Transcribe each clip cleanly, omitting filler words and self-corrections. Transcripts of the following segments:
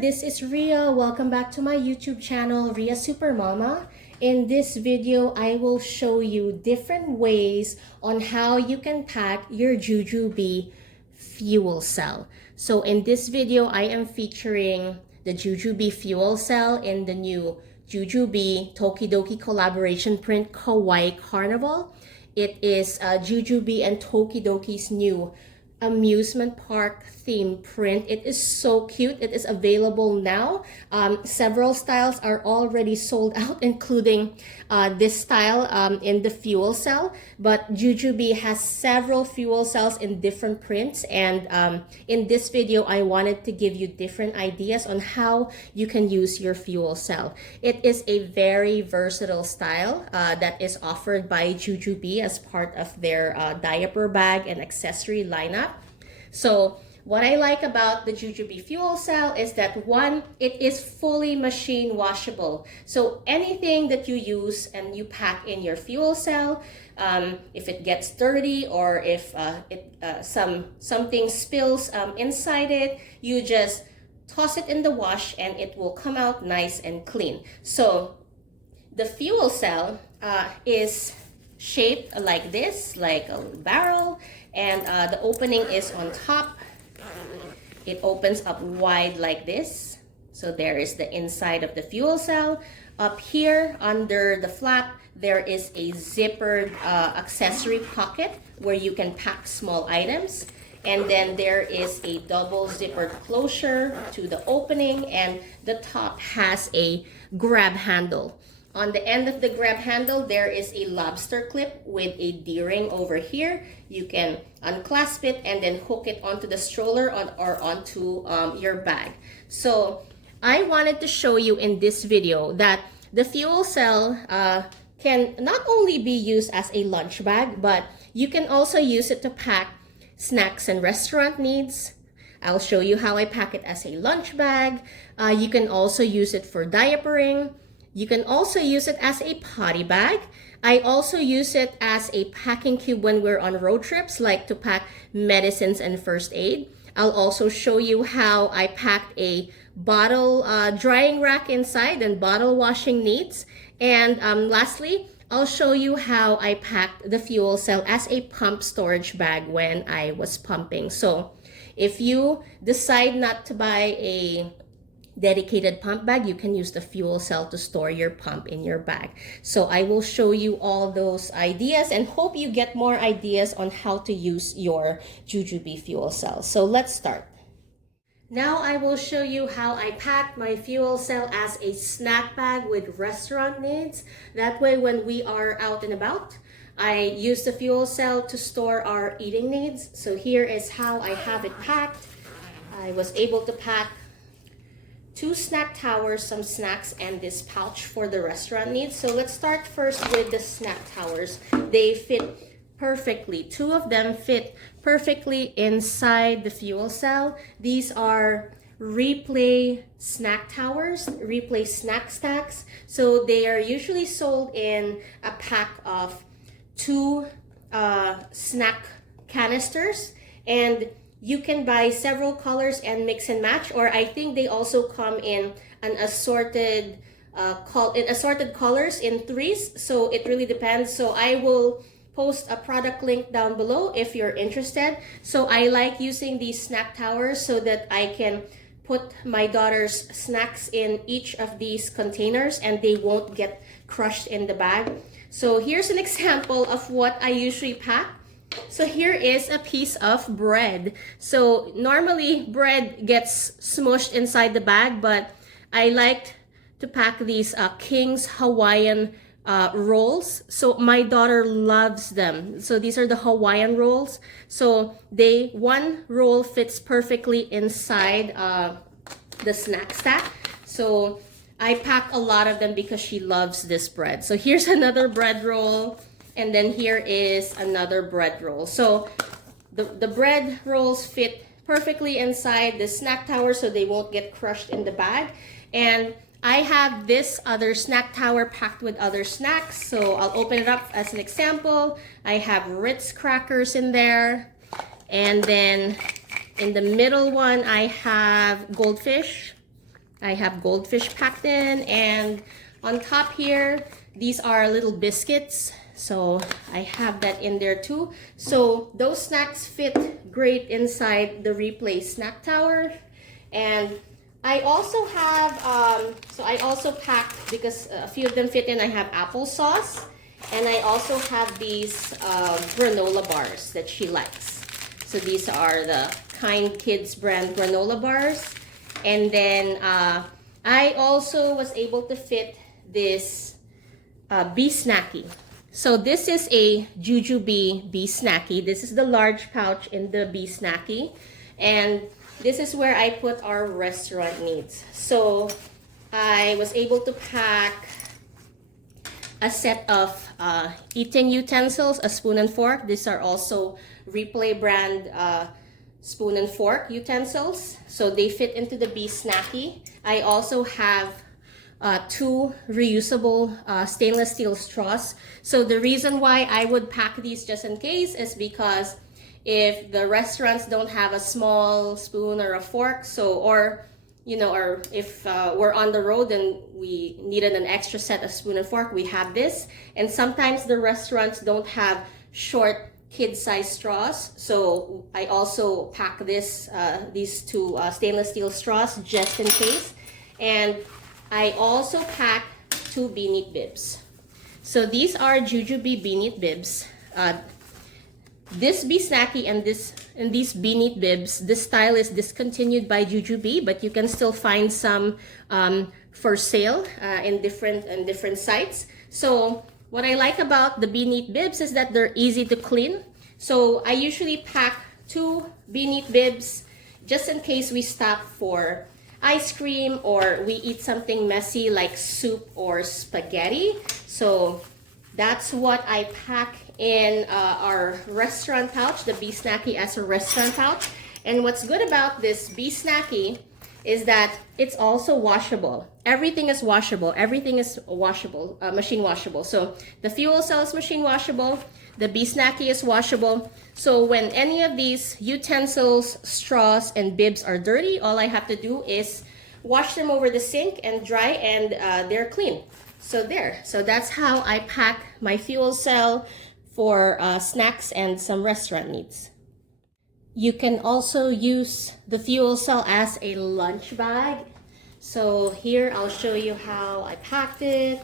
this is Ria. Welcome back to my YouTube channel, Ria Super Mama. In this video, I will show you different ways on how you can pack your JuJuBe fuel cell. So in this video, I am featuring the JuJuBe fuel cell in the new JuJuBe Tokidoki collaboration print KAWAII Carnival. It is JuJuBe and Tokidoki's new amusement park theme print. It is so cute. It is available now. Several styles are already sold out, including this style in the fuel cell. But JuJuBe has several fuel cells in different prints, and in this video I wanted to give you different ideas on how you can use your fuel cell. It is a very versatile style that is offered by JuJuBe as part of their diaper bag and accessory lineup. So what I like about the JuJuBe fuel cell is that, one, it is fully machine washable. So anything that you use and you pack in your fuel cell, if it gets dirty or if something spills inside it, you just toss it in the wash and it will come out nice and clean. So the fuel cell is shaped like this, like a barrel, and the opening is on top. It opens up wide like this. So there is the inside of the fuel cell. Up here under the flap, there is a zippered accessory pocket where you can pack small items. And then there is a double zippered closure to the opening, and the top has a grab handle. On the end of the grab handle, there is a lobster clip with a D-ring over here. You can unclasp it and then hook it onto the stroller or onto your bag. So I wanted to show you in this video that the fuel cell can not only be used as a lunch bag, but you can also use it to pack snacks and restaurant needs. I'll show you how I pack it as a lunch bag. You can also use it for diapering. You can also use it as a potty bag. I also use it as a packing cube when we're on road trips, like to pack medicines and first aid. I'll also show you how I packed a bottle drying rack inside and bottle washing needs. And lastly, I'll show you how I packed the fuel cell as a pump storage bag when I was pumping. So if you decide not to buy a dedicated pump bag, you can use the fuel cell to store your pump in your bag. So I will show you all those ideas and hope you get more ideas on how to use your JuJuBe fuel cell. So let's start. Now I will show you how I pack my fuel cell as a snack bag with restaurant needs. That way when we are out and about, I use the fuel cell to store our eating needs. So here is how I have it packed. I was able to pack 2 snack towers, some snacks, and this pouch for the restaurant needs. So let's start first with the snack towers. They fit perfectly. 2 of them fit perfectly inside the fuel cell. These are Replay snack towers, Replay snack stacks. So they are usually sold in a pack of 2 snack canisters, and you can buy several colors and mix and match, or I think they also come in an assorted colors in 3s. So it really depends. So I will post a product link down below if you're interested. So I like using these snack towers so that I can put my daughter's snacks in each of these containers and they won't get crushed in the bag. So here's an example of what I usually pack. So here is a piece of bread. So normally bread gets smushed inside the bag, but I like to pack these King's Hawaiian rolls. So my daughter loves them. So these are the Hawaiian rolls. So one roll fits perfectly inside the snack stack. So I pack a lot of them because she loves this bread. So here's another bread roll. And then here is another bread roll. So the bread rolls fit perfectly inside the snack tower so they won't get crushed in the bag. And I have this other snack tower packed with other snacks. So I'll open it up as an example. I have Ritz crackers in there. And then in the middle one, I have goldfish. I have goldfish packed in, and on top here, these are little biscuits. So I have that in there too. So those snacks fit great inside the Replay snack tower. And I also have, so I also packed, because a few of them fit in, I have applesauce. And I also have these granola bars that she likes. So these are the Kind Kids brand granola bars. And then I also was able to fit this Bee Snacky. So this is a JuJuBe Bee Snacky. This is the large pouch in the Bee Snacky. And this is where I put our restaurant needs. So I was able to pack a set of eating utensils, a spoon and fork. These are also Replay brand spoon and fork utensils. So they fit into the Bee Snacky. I also have 2 reusable stainless steel straws. So the reason why I would pack these just in case is because if the restaurants don't have a small spoon or a fork, so, or you know, or if we're on the road and we needed an extra set of spoon and fork, we have this. And sometimes the restaurants don't have short kid-size straws, so I also pack this these 2 stainless steel straws just in case. And I also pack 2 beanie bibs. So these are JuJuBe beanie bibs. This Bee Snacky and these beanie bibs, this style is discontinued by JuJuBe, but you can still find some for sale in different sites. So what I like about the beanie bibs is that they're easy to clean. So I usually pack 2 beanie bibs just in case we stop for ice cream or we eat something messy like soup or spaghetti. So that's what I pack in our restaurant pouch, the Bee Snacky as a restaurant pouch. And what's good about this Bee Snacky is that it's also washable. Everything is washable. Everything is washable, machine washable. So the fuel cell is machine washable. The Bee Snacky is washable. So when any of these utensils, straws, and bibs are dirty, all I have to do is wash them over the sink and dry, and they're clean. So there. So that's how I pack my fuel cell for snacks and some restaurant needs. You can also use the fuel cell as a lunch bag. So here I'll show you how I packed it.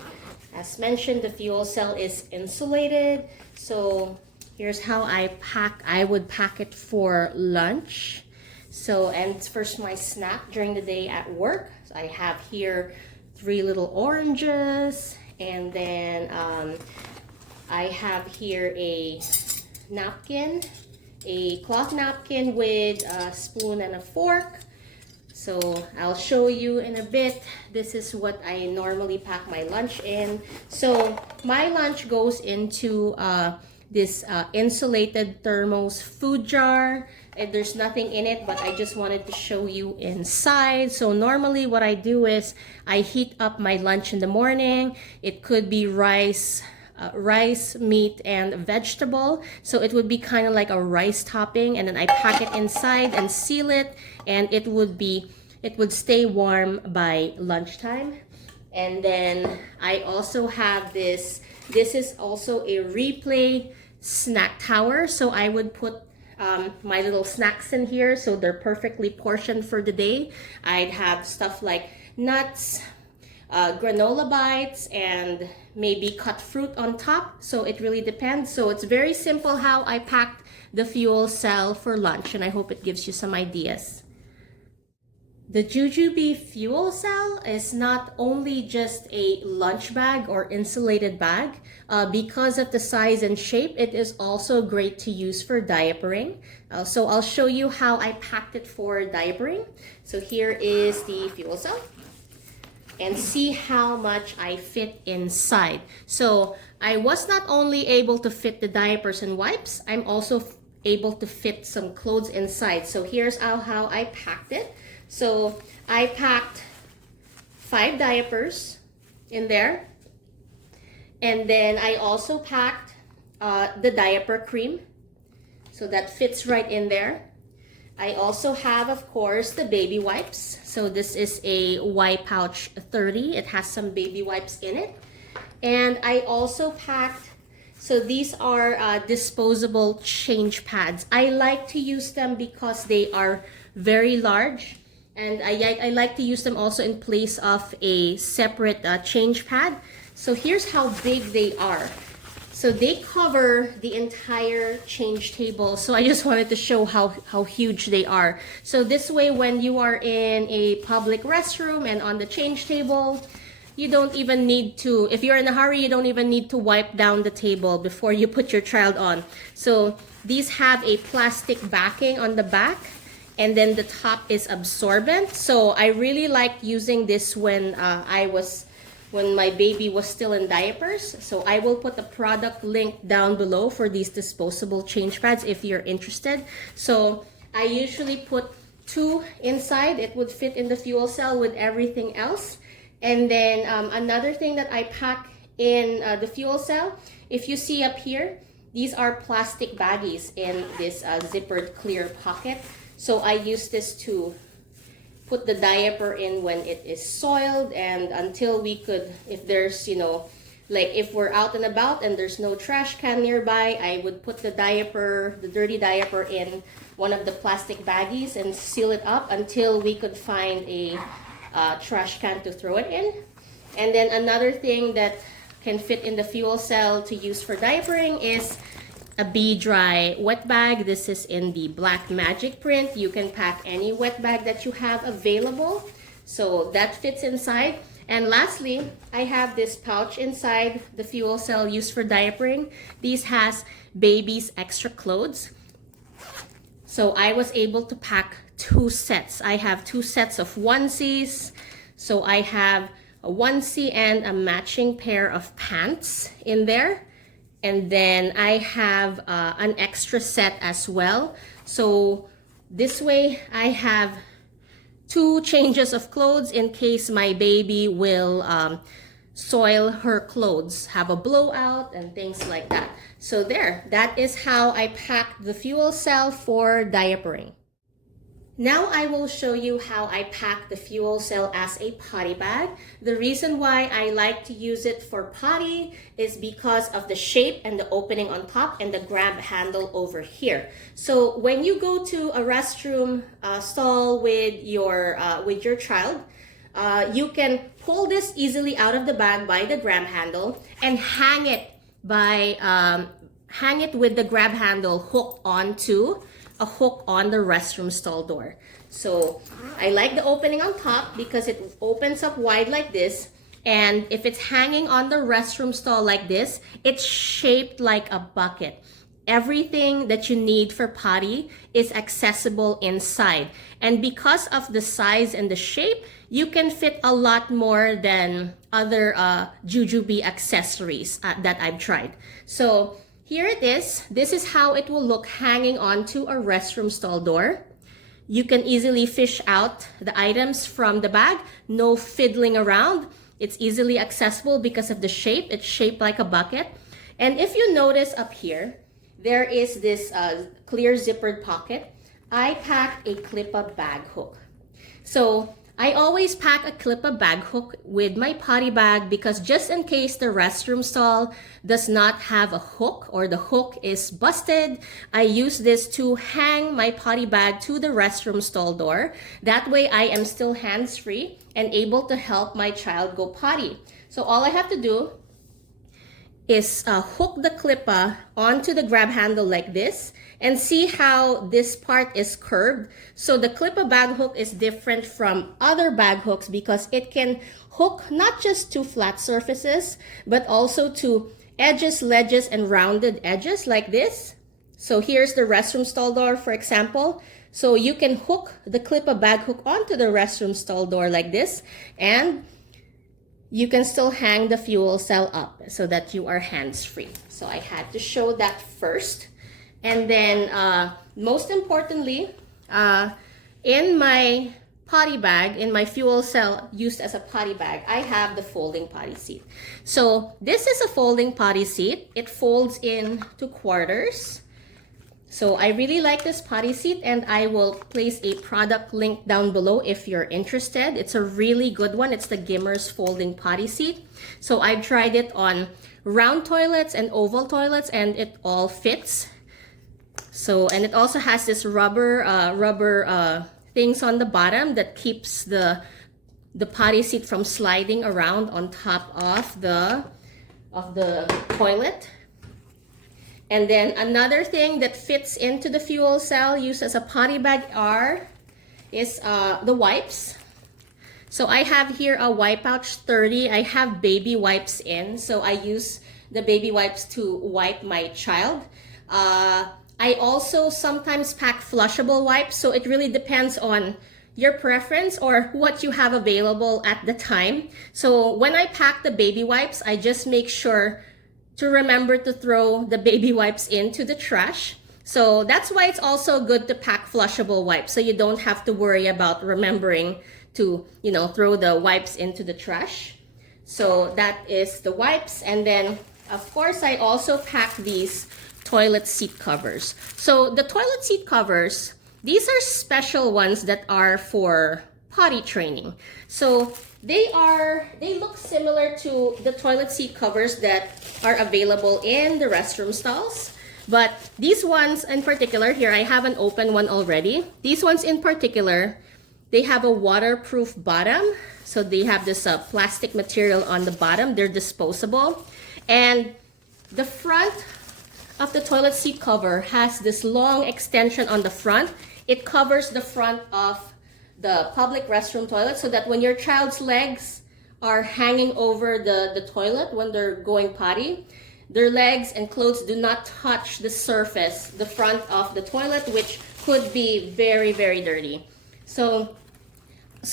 As mentioned, the fuel cell is insulated. So here's how I would pack it for lunch. So, and first my snack during the day at work. So I have here 3 little oranges, and then I have here a napkin, a cloth napkin with a spoon and a fork. So I'll show you in a bit. This is what I normally pack my lunch in. So my lunch goes into this insulated thermos food jar. And there's nothing in it, but I just wanted to show you inside. So normally what I do is I heat up my lunch in the morning. It could be rice, meat, and vegetable. So it would be kind of like a rice topping, and then I pack it inside and seal it, and it would stay warm by lunchtime. And then I also have this. This is also a Replay snack tower. So I would put my little snacks in here, so they're perfectly portioned for the day. I'd have stuff like nuts, granola bites, and maybe cut fruit on top. So it really depends. So it's very simple how I packed the fuel cell for lunch, and I hope it gives you some ideas. The JuJuBe Fuel Cell is not only just a lunch bag or insulated bag. Because of the size and shape, it is also great to use for diapering. So I'll show you how I packed it for diapering. So here is the fuel cell. And see how much I fit inside. So I was not only able to fit the diapers and wipes, I'm also able to fit some clothes inside. So here's how I packed it. So I packed 5 diapers in there, and then I also packed the diaper cream, so that fits right in there. I also have, of course, the baby wipes. So this is a Y Pouch 30. It has some baby wipes in it. And I also packed, so these are disposable change pads. I like to use them because they are very large. And I like to use them also in place of a separate change pad. So here's how big they are. So they cover the entire change table. So I just wanted to show how huge they are. So this way, when you are in a public restroom and on the change table, you don't even need to, if you're in a hurry, you don't even need to wipe down the table before you put your child on. So these have a plastic backing on the back, and then the top is absorbent. So I really liked using this when when my baby was still in diapers. So I will put the product link down below for these disposable change pads if you're interested. So I usually put 2 inside. It would fit in the fuel cell with everything else. And then another thing that I pack in the fuel cell, if you see up here, these are plastic baggies in this zippered clear pocket. So I use this to put the diaper in when it is soiled, and until we could, if there's, you know, like if we're out and about and there's no trash can nearby, I would put the diaper, the dirty diaper, in one of the plastic baggies and seal it up until we could find a trash can to throw it in. And then another thing that can fit in the fuel cell to use for diapering is a Be-Dry wet bag. This is in the Black Magic print. You can pack any wet bag that you have available. So that fits inside. And lastly, I have this pouch inside the fuel cell used for diapering. These has baby's extra clothes. So I was able to pack 2 sets. I have 2 sets of onesies. So I have a onesie and a matching pair of pants in there. And then I have an extra set as well. So this way I have 2 changes of clothes in case my baby will soil her clothes, have a blowout and things like that. So there, that is how I pack the fuel cell for diapering. Now I will show you how I pack the fuel cell as a potty bag. The reason why I like to use it for potty is because of the shape and the opening on top and the grab handle over here. So when you go to a restroom stall with your child, you can pull this easily out of the bag by the grab handle and hang it with the grab handle hooked onto a hook on the restroom stall door. So I like the opening on top because it opens up wide like this, and if it's hanging on the restroom stall like this, it's shaped like a bucket. Everything that you need for potty is accessible inside, and because of the size and the shape, you can fit a lot more than other JuJuBe accessories that I've tried. So here it is. This is how it will look hanging onto a restroom stall door. You can easily fish out the items from the bag. No fiddling around. It's easily accessible because of the shape. It's shaped like a bucket. And if you notice up here, there is this clear zippered pocket. I packed a clip-up bag hook. So I always pack a clip-up bag hook with my potty bag because just in case the restroom stall does not have a hook or the hook is busted, I use this to hang my potty bag to the restroom stall door. That way I am still hands-free and able to help my child go potty. So all I have to do is hook the clipper onto the grab handle like this, and see how this part is curved. So the clipper bag hook is different from other bag hooks because it can hook not just to flat surfaces, but also to edges, ledges, and rounded edges like this. So here's the restroom stall door, for example. So you can hook the clipper bag hook onto the restroom stall door like this, and you can still hang the fuel cell up so that you are hands-free. So I had to show that first. And then most importantly, in my potty bag, in my fuel cell used as a potty bag, I have the folding potty seat. So this is a folding potty seat. It folds in to quarters. So I really like this potty seat, and I will place a product link down below if you're interested. It's a really good one. It's the Gimmers folding potty seat. So I've tried it on round toilets and oval toilets, and it all fits. So, and it also has this rubber things on the bottom that keeps the potty seat from sliding around on top of the toilet. And then another thing that fits into the fuel cell used as a potty bag is the wipes. So I have here a wipe pouch 30. I have baby wipes in, so I use the baby wipes to wipe my child. I also sometimes pack flushable wipes, so it really depends on your preference or what you have available at the time. So when I pack the baby wipes, I just make sure to remember to throw the baby wipes into the trash. So that's why it's also good to pack flushable wipes, so you don't have to worry about remembering to, you know, throw the wipes into the trash. So that is the wipes. And then of course I also pack these toilet seat covers. So the toilet seat covers, these are special ones that are for potty training. So they look similar to the toilet seat covers that are available in the restroom stalls. But these ones in particular, here I have an open one already. These ones in particular, they have a waterproof bottom. So they have this plastic material on the bottom. They're disposable. And the front of the toilet seat cover has this long extension on the front. It covers the front of the public restroom toilet, so that when your child's legs are hanging over the toilet when they're going potty, their legs and clothes do not touch the surface, the front of the toilet, which could be very, very dirty. So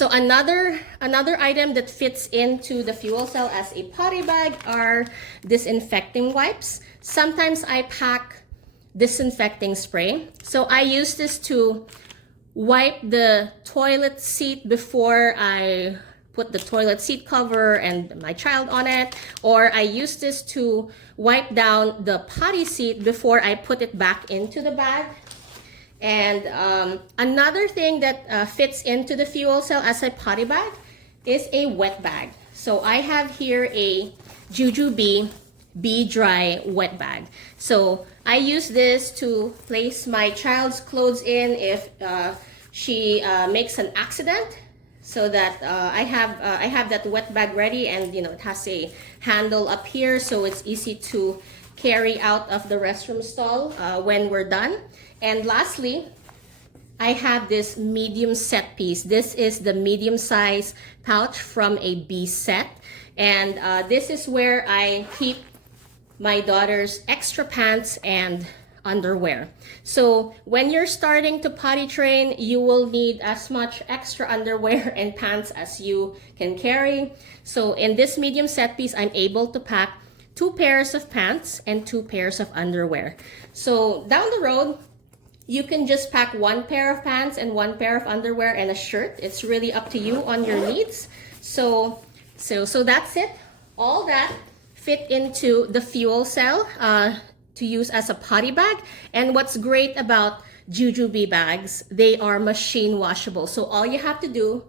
another item that fits into the fuel cell as a potty bag are disinfecting wipes. Sometimes I pack disinfecting spray. So I use this to wipe the toilet seat before I put the toilet seat cover and my child on it, or I use this to wipe down the potty seat before I put it back into the bag. And another thing that fits into the fuel cell as a potty bag is a wet bag. So I have here a JuJuBe Be Dry wet bag. So I use this to place my child's clothes in if she makes an accident, so that I have that wet bag ready, and you know, it has a handle up here, so it's easy to carry out of the restroom stall when we're done. And lastly, I have this medium set piece. This is the medium size pouch from a B set, and this is where I keep my daughter's extra pants and underwear. So when you're starting to potty train, you will need as much extra underwear and pants as you can carry. So in this medium set piece, I'm able to pack 2 pairs of pants and 2 pairs of underwear. So down the road, you can just pack 1 pair of pants and 1 pair of underwear and a shirt. It's really up to you on your needs. So that's it. All that fit into the fuel cell to use as a potty bag. And what's great about JuJuBe bags, they are machine washable. So all you have to do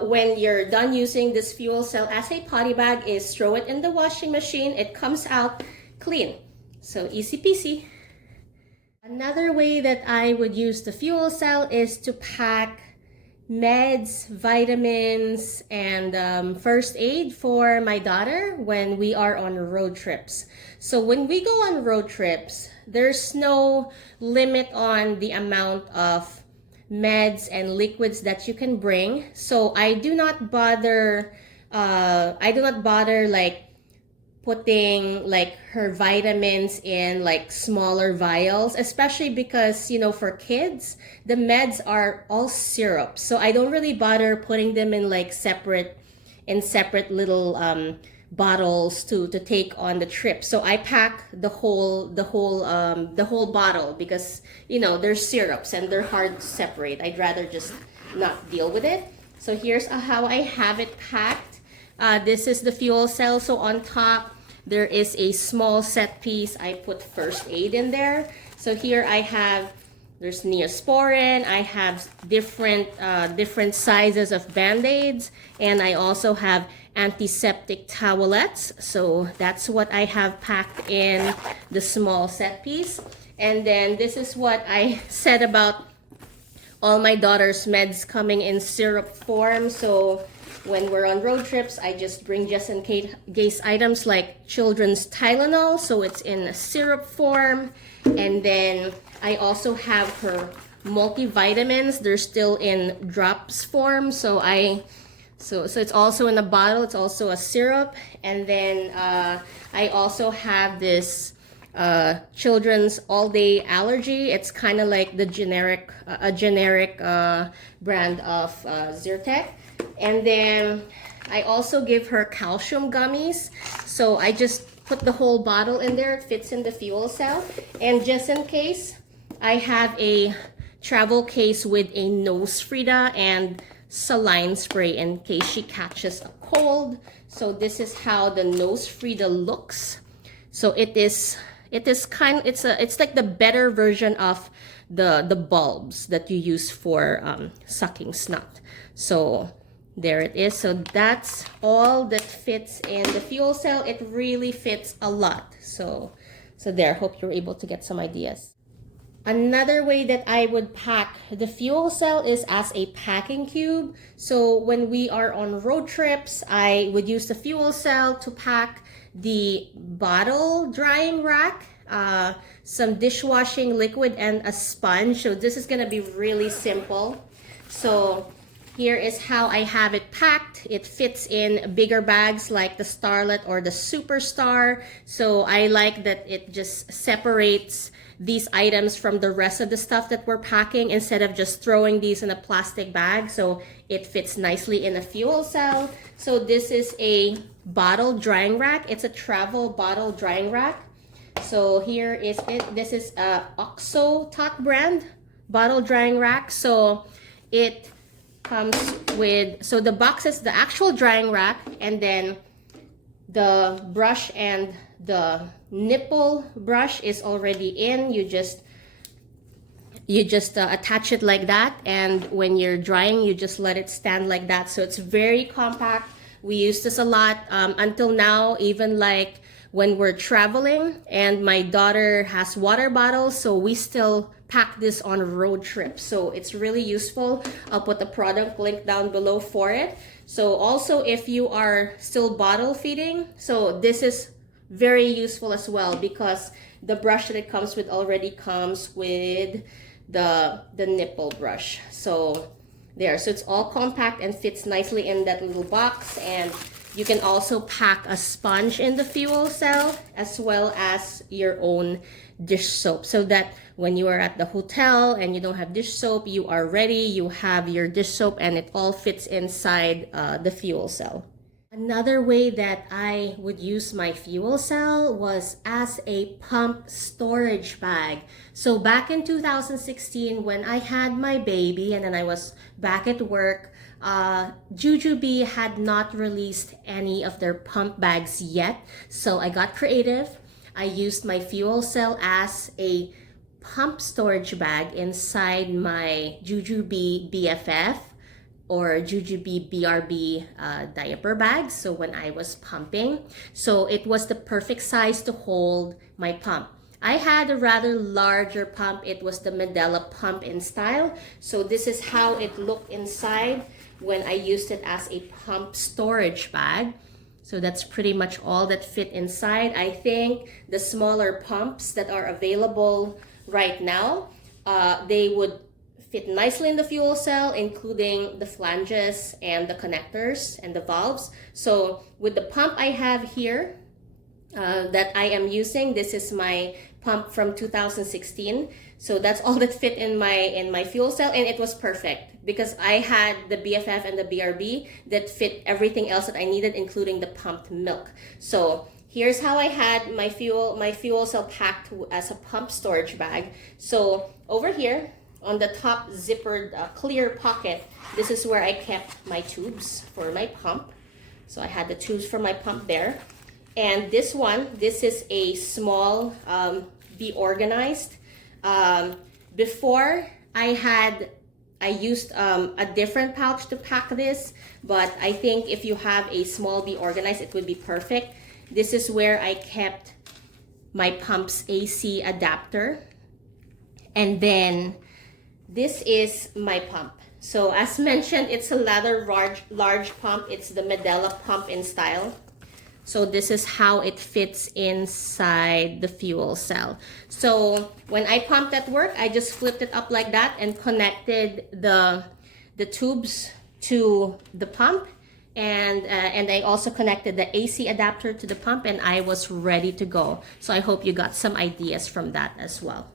when you're done using this fuel cell as a potty bag is throw it in the washing machine. It comes out clean. So easy peasy. Another way that I would use the fuel cell is to pack meds, vitamins, and first aid for my daughter when we are on road trips. So when we go on road trips, there's no limit on the amount of meds and liquids that you can bring. So I do not bother like putting like her vitamins in like smaller vials, especially because, you know, for kids, the meds are all syrup. So I don't really bother putting them in like separate little bottles to take on the trip. So I pack the whole bottle because, you know, there's syrups and they're hard to separate. I'd rather just not deal with it. So here's how I have it packed. This is the fuel cell. So on top, there is a small set piece. I put first aid in there. So here I have, there's Neosporin, I have different sizes of band-aids, and I also have antiseptic towelettes. So that's what I have packed in the small set piece. And then this is what I said about all my daughter's meds coming in syrup form. So when we're on road trips, I just bring just in case items like children's Tylenol, so it's in a syrup form. And then I also have her multivitamins. They're still in drops form, so it's also in a bottle. It's also a syrup. And then I also have this children's all-day allergy. It's kind of like the generic brand of Zyrtec. And then I also give her calcium gummies. So I just put the whole bottle in there. It fits in the fuel cell. And just in case, I have a travel case with a nose Frida and saline spray in case she catches a cold. So this is how the nose Frida looks. So it's like the better version of the bulbs that you use for sucking snot. So there it is. So that's all that fits in the fuel cell. It really fits a lot. So there, hope you're able to get some ideas. Another way that I would pack the fuel cell is as a packing cube. So when we are on road trips, I would use the fuel cell to pack the bottle drying rack, some dishwashing liquid, and a sponge. So this is gonna be really simple. So here is how I have it packed. It fits in bigger bags like the Starlet or the Superstar. So I like that it just separates these items from the rest of the stuff that we're packing instead of just throwing these in a plastic bag. So it fits nicely in a fuel cell. So this is a bottle drying rack. It's a travel bottle drying rack. So here is it. This is a OXO Tot brand bottle drying rack. So it comes with, so the box is the actual drying rack, and then the brush and the nipple brush is already in. You just attach it like that, and when you're drying, you just let it stand like that. So it's very compact. We use this a lot until now, even like when we're traveling, and my daughter has water bottles, so we still pack this on road trips. So it's really useful. I'll put the product link down below for it. So also if you are still bottle feeding, so this is very useful as well, because the brush that it comes with already comes with the nipple brush. So there, so it's all compact and fits nicely in that little box. And you can also pack a sponge in the fuel cell, as well as your own dish soap, so that when you are at the hotel and you don't have dish soap, you are ready, you have your dish soap, and it all fits inside the fuel cell. Another way that I would use my fuel cell was as a pump storage bag. So back in 2016, when I had my baby and then I was back at work, JuJuBe had not released any of their pump bags yet. So I got creative. I used my fuel cell as a pump storage bag inside my JuJuBe BFF or JuJuBe BRB diaper bags. So when I was pumping, so it was the perfect size to hold my pump. I had a rather larger pump. It was the Medela pump in style. So this is how it looked inside when I used it as a pump storage bag. So that's pretty much all that fit inside. I think the smaller pumps that are available right now, they would fit nicely in the fuel cell, including the flanges and the connectors and the valves. So with the pump I have here that I am using, this is my pump from 2016. So that's all that fit in my fuel cell, and it was perfect because I had the BFF and the BRB that fit everything else that I needed, including the pumped milk. So here's how I had my fuel cell packed as a pump storage bag. So over here on the top zippered clear pocket, this is where I kept my tubes for my pump. So I had the tubes for my pump there. And this one, this is a small Be Organized. Before I used a different pouch to pack this, but I think if you have a small Be Organized, it would be perfect. This is where I kept my pump's AC adapter. And then this is my pump. So as mentioned, it's a rather large pump. It's the Medela pump in style. So this is how it fits inside the fuel cell. So when I pumped at work, I just flipped it up like that and connected the tubes to the pump. And I also connected the AC adapter to the pump, and I was ready to go. So I hope you got some ideas from that as well.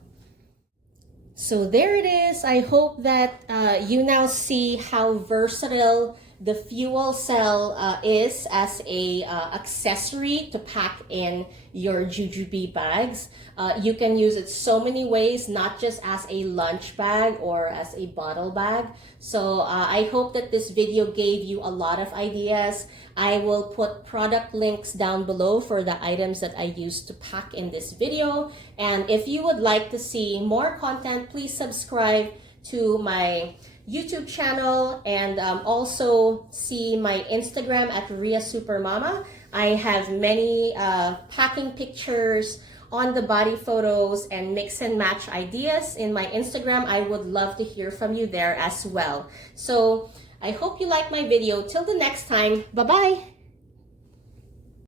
So there it is. I hope that you now see how versatile the fuel cell is as a accessory to pack in your JuJuBe bags. You can use it so many ways, not just as a lunch bag or as a bottle bag. So I hope that this video gave you a lot of ideas. I will put product links down below for the items that I used to pack in this video. And if you would like to see more content, please subscribe to my YouTube channel, and also see my Instagram at Ria Super Mama. I have many packing pictures, on the body photos, and mix and match ideas in my Instagram. I would love to hear from you there as well. So I hope you like my video. Till the next time, bye-bye.